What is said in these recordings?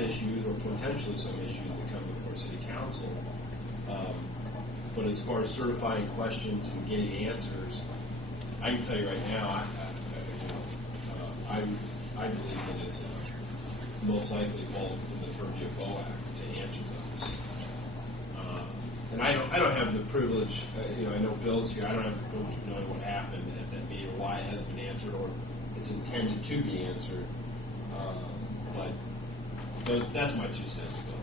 issues or potentially some issues that come before City Council. But as far as certifying questions and getting answers, I can tell you right now, I believe that it's most likely falls within the purview of BOAC to answer those. And I don't have the privilege. I know Bill's here. I don't have the privilege of knowing what happened at that meeting, or why it hasn't been answered, or if it's intended to be answered. But that's my 2 cents, Bill.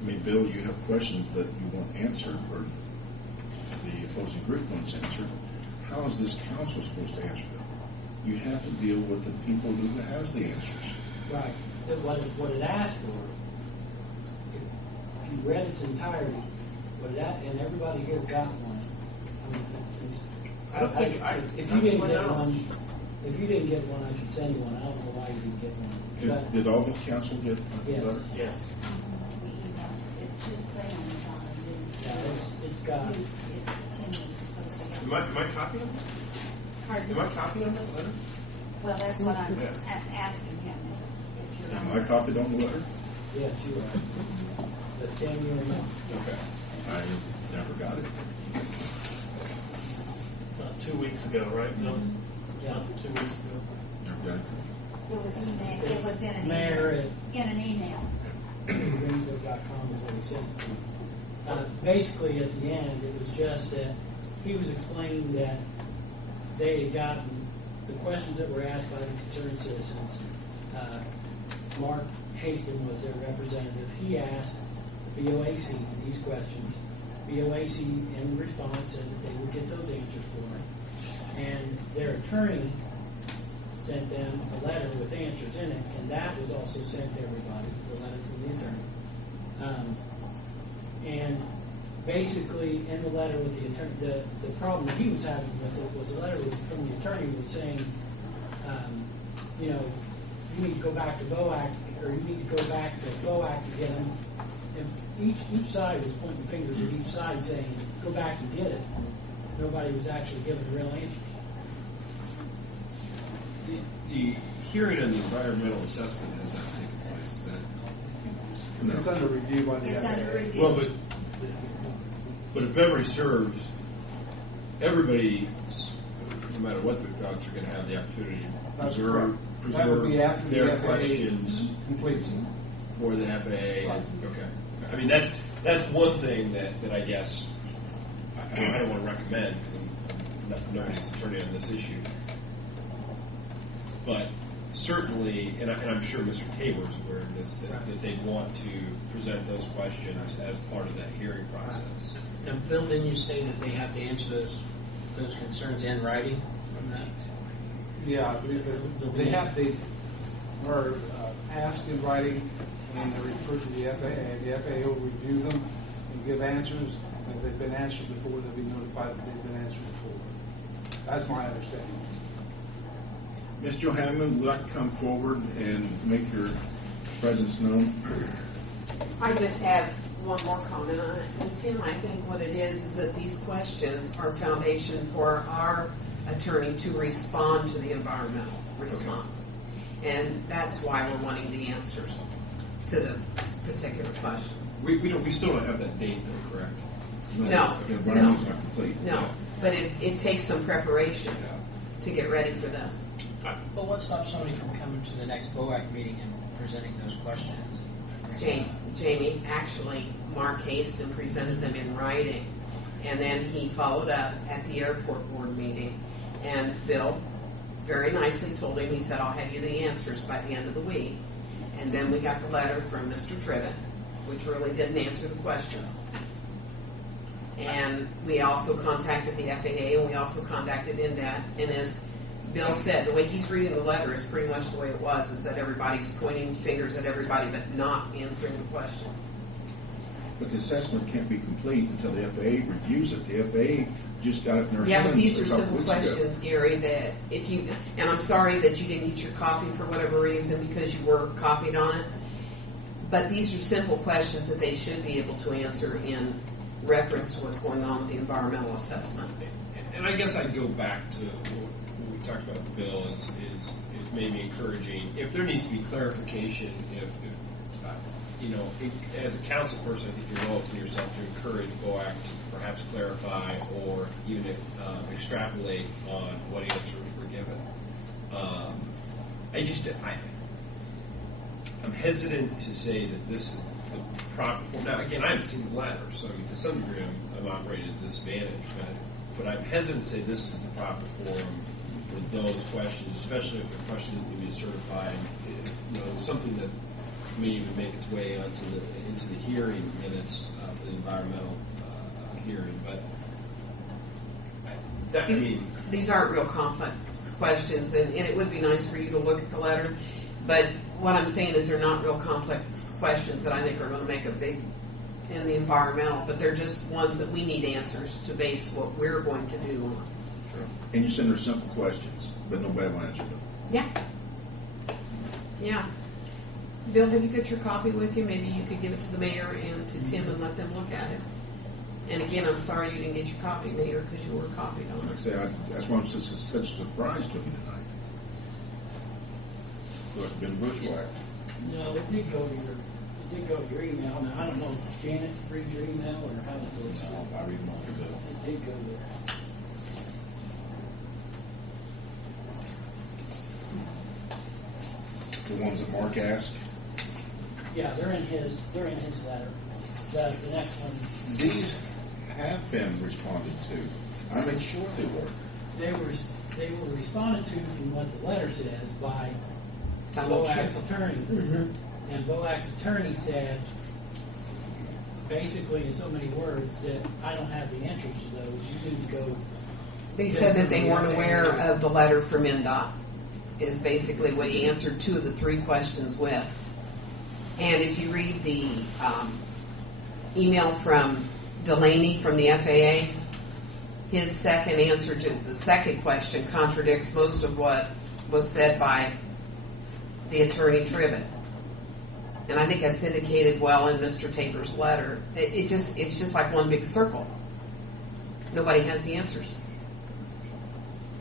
I mean, Bill, you have questions that you want answered, or the opposing group wants answered. How is this council supposed to answer them? You have to deal with the people who has the answers. Right. What it asked for, if you read its entirety, and everybody here got one. I mean, if you didn't get one, I could send you one. I don't know why you didn't get one. Did all the council get a letter? Yes. It should say on the bottom. Yeah, it's got. Tim was supposed to get. Am I copying on that? Pardon? Am I copying on that letter? Well, that's what I'm asking him. If you're Am I copied on the letter? Yes, you are. But Tim, you are not. Okay. I never got it. 2 weeks ago, right? No, Yeah. 2 weeks ago. Never got it. It was email. It was in an Mayor email. In an email. Greensburg.com is what he sent it to. Basically, at the end, it was just that he was explaining that they had gotten the questions that were asked by the concerned citizens. Mark Haston was their representative. He asked BOAC these questions. BOAC, in response, said that they would get those answers for him. And their attorney sent them a letter with answers in it, and that was also sent to everybody, the letter from the attorney. And basically, in the letter with the attorney, the problem that he was having with it was a letter from the attorney was saying, you need to go back to BOAC, or you need to go back to BOAC to get them. And each side was pointing fingers at each side saying, go back and get it. Nobody was actually giving real answers. The hearing on the environmental assessment has not taken place. Is that? No. It's under review by the It's FAA. under review. Well, but if memory serves, everybody, no matter what their thoughts, are going to have the opportunity to preserve their questions completes it. for the FAA. Right. Okay. I mean, that's one thing that I guess I don't want to recommend because I'm nobody's attorney on this issue. But certainly, and I'm sure Mr. Tabor is aware of this, that they want to present those questions as part of that hearing process. Now, Bill, didn't you say that they have to answer those concerns in writing from that? Yeah, they are asked in writing, and they're referred to the FAA. The FAA will review them and give answers. If they've been answered before, they'll be notified that they've been answered before. That's my understanding. Ms. Johanneman, would you like to come forward and make your presence known? I just have one more comment on it. And Tim, I think what it is that these questions are foundation for our attorney to respond to the environmental response. Okay. And that's why we're wanting the answers to the particular questions. We still don't have that date though, correct? No. The environmental's not complete. No, but it takes some preparation to get ready for this. But what stops somebody from coming to the next BOAC meeting and presenting those questions? Jamie, actually, Mark Haston presented them in writing, and then he followed up at the airport board meeting, and Bill very nicely told him, he said, I'll have you the answers by the end of the week. And then we got the letter from Mr. Trivet, which really didn't answer the questions. And we also contacted the FAA, and we also contacted NDAT, and as Bill said, the way he's reading the letter is pretty much the way it was, is that everybody's pointing fingers at everybody but not answering the questions. But the assessment can't be complete until the FAA reviews it. The FAA just got it in their hands. Yeah, but these are a couple simple weeks ago. questions, Gary, that if you, and I'm sorry that you didn't get your copy for whatever reason because you were copied on it, but these are simple questions that they should be able to answer in reference to what's going on with the environmental assessment. And I guess I'd go back to what we talked about the bill is maybe encouraging, if there needs to be clarification, if as a council person, I think you're well within yourself to encourage BOAC to perhaps clarify or even extrapolate on what answers were given. I'm hesitant to say that this is the proper form. Now, again, I haven't seen the letter, so to some degree I'm operating at a disadvantage, but I'm hesitant to say this is the proper forum for those questions, especially if they're questions that need to be certified, something that may even make its way into the hearing minutes for the environmental hearing. But these aren't real complex questions, and it would be nice for you to look at the letter. But what I'm saying is they're not real complex questions that I think are going to make a big in the environmental, but they're just ones that we need answers to base what we're going to do on. Sure. And you send her simple questions, but nobody will answer them. Yeah. Yeah. Bill, have you got your copy with you? Maybe you could give it to the mayor and to Tim and let them look at it. And again, I'm sorry you didn't get your copy, Mayor, because you were copied on Like I it. say, that's why I'm such a surprise to me tonight. It's been bushwhacked. No, it did go to your email. Now, I don't know if Janet's read your email or how it goes out. I read them off the bill. It did go there. The ones that Mark asked. Yeah, they're in his letter. The next one. These have been responded to. I made sure they were. They were responded to from what the letter says by Donald BOAC's Trump. attorney. Mm-hmm. And BOAC's attorney said, basically in so many words, that I don't have the answers to those. You need to go. They said that they weren't aware of the letter from NDOT, is basically what he answered 2 of the 3 questions with. And if you read the email from Delaney from the FAA, his second answer to the second question contradicts most of what was said by the attorney Tribbett. And I think that's indicated well in Mr. Tabor's letter. It's just like one big circle. Nobody has the answers.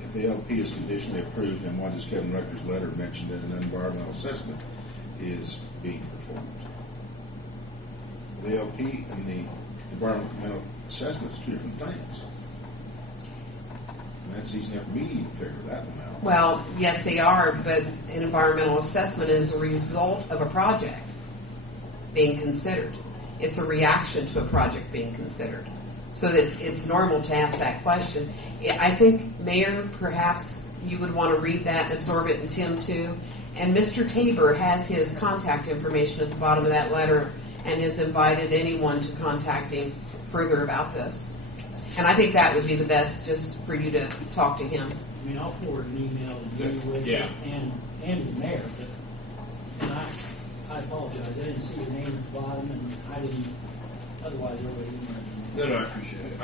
If the LP is conditionally approved, then why does Kevin Rector's letter mention that an environmental assessment is being performed? The LP and the environmental assessment is 2 different things. And that's easy enough for me to even figure that one out. Well, yes, they are, but an environmental assessment is a result of a project being considered. It's a reaction to a project being considered. So it's normal to ask that question. I think, Mayor, perhaps you would want to read that and absorb it, and Tim too. And Mr. Tabor has his contact information at the bottom of that letter and has invited anyone to contact him further about this. And I think that would be the best, just for you to talk to him. I mean, I'll forward an email to you with Yeah. it and the mayor. But I apologize. I didn't see your name at the bottom, and I didn't. Otherwise, everybody emailed me. No, I appreciate it.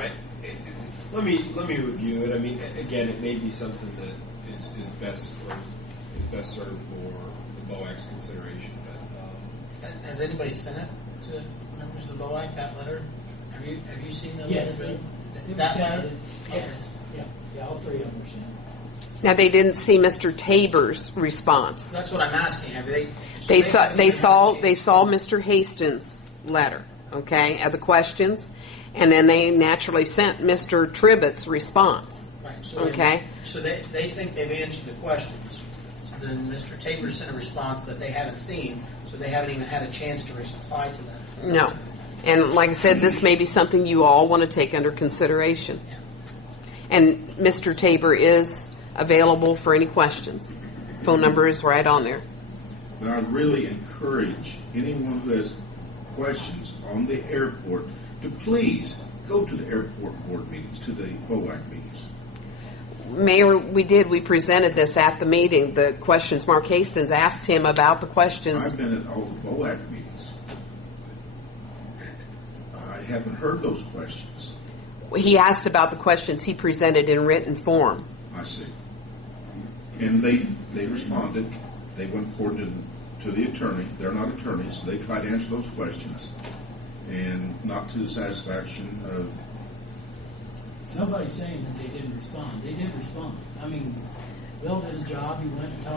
Let me review it. I mean, again, it may be something that is best served for the BOAC's consideration. But Has anybody sent it to members of the BOAC, that letter? Have you seen the Yes, letter? it was That sent. letter? Yes, yeah, all 3 of them were sent. Now, they didn't see Mr. Tabor's response. That's what I'm asking. Have they? They saw Mr. Hastings' letter, okay, of the questions, and then they naturally sent Mr. Tribbett's response. Right, so Okay. So they think they've answered the questions. So then Mr. Tabor sent a response that they haven't seen, so they haven't even had a chance to reply to that. No. And like I said, this may be something you all want to take under consideration. Yeah. And Mr. Tabor is available for any questions. Phone number is right on there. But I really encourage anyone who has questions on the airport to please go to the airport board meetings, to the BOAC meetings. Mayor, we presented this at the meeting, the questions. Mark Hastings asked him about the questions. I've been at all the BOAC meetings. I haven't heard those questions. He asked about the questions he presented in written form. I see. And they responded. They went according to the attorney. They're not attorneys, so they tried to answer those questions. And not to the satisfaction of... Nobody's saying that they didn't respond. They did respond. I mean, Bill did his job, he went and talked